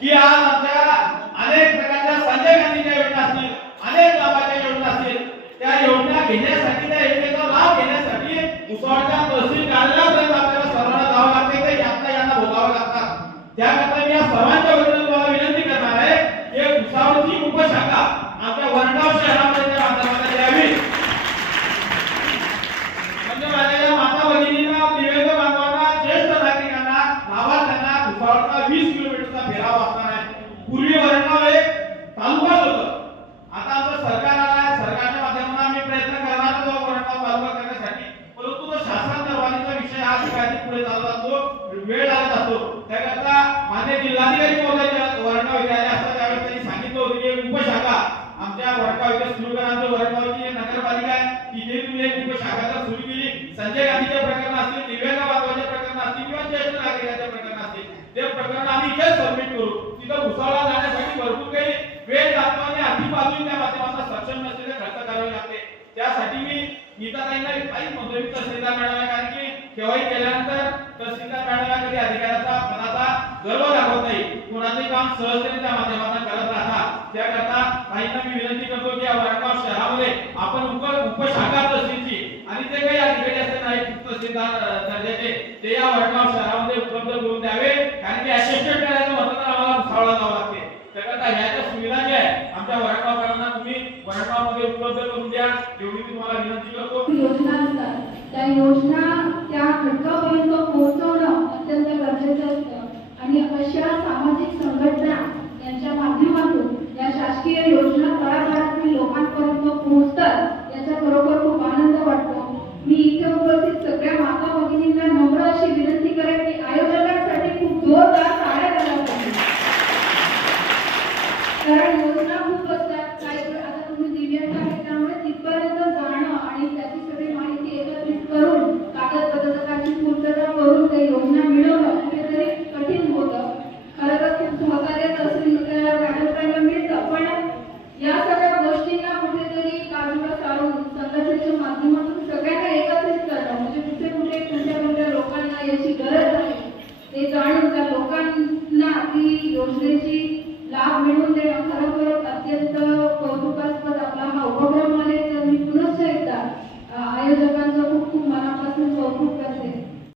की आज आमच्या अनेक प्रकारच्या संजय गांधीच्या योजना असतील अनेक लाभाच्या योजना असतील त्या योजना घेण्यासाठी त्या योजनेचा लाभ घेण्यासाठी मुसळच्या तहसील कार्यालयापर्यंत आपल्याला सर्वांना जावं लागते ते यातना यांना भोगावं लागतात. त्याकरता मी या सर्वांच्या वतीने तुम्हाला विनंती करणार आहे की भुसावळची उपशाखा आमच्या वरणगाव शहरामध्ये पूर्वी वरणगाव एक तालुकाच होत. आता आमचं सरकार आलं आहे सरकारच्या माध्यमातून आम्ही प्रयत्न करणार आहोत वरणगाव तालुका करण्यासाठी. परंतु तो शासन परवानगीचा विषय हा सगळ्यांनी पुढे चालत असतो वेळ लागत असतो. त्याकरता माझे जिल्हाधिकारी महोदय वरणगाव इथे आले असतात त्यावेळेस त्यांनी सांगितलं होतं की उपशाखा आमच्या वरणगाव इथे सुरू करा. आमच्या वडगावची नगरपालिका आहे. तिथे तुम्ही एक उपशाखा तर सुरू केली. संजय गांधीचे प्रकरण असतील दिव्यांग बांधवाचे प्रकरण असतील किंवा ज्येष्ठ नागरिकांचे प्रकरण असतील ते प्रकरण आम्ही इथे सबमिट करू. तिथं भुसावळ जाण्यासाठी भरपूर काही वेळ लागतो आणि आर्थिक माध्यमांना सक्षम नसलेले खर्च करावे लागते. त्यासाठी मी नीताताईंना काहीच म्हणतो मी तहसीलदार मॅडम आहे कारण की केव्हाही केल्यानंतर तहसीलदार मॅडम कधी अधिकाराचा मनाचा गर्व दाखवत नाही. कोणाचे काम सहजतेने त्या माध्यमातून करत राहतात त्याकरता काहींना मी विनंती करतो की या वडगाव शहरामध्ये आपण उप उपशाखा तहसीलची आणि जे काही अधिकारी असते नाही तहसीलदार दर्जाचे ते या औरंगाबाद शहरामध्ये उपलब्ध करून द्यावे कारण की असिस्टंट करायचं म्हटलं तर आम्हाला भुसावळा जावं लागते त्याकरता ह्या ज्या सुविधा ज्या आहे आमच्या वडगावकरांना तुम्ही उपलब्ध करून द्या. एवढी मी तुम्हाला विनंती करतो. योजना असतात. त्या योजना त्या खडकावर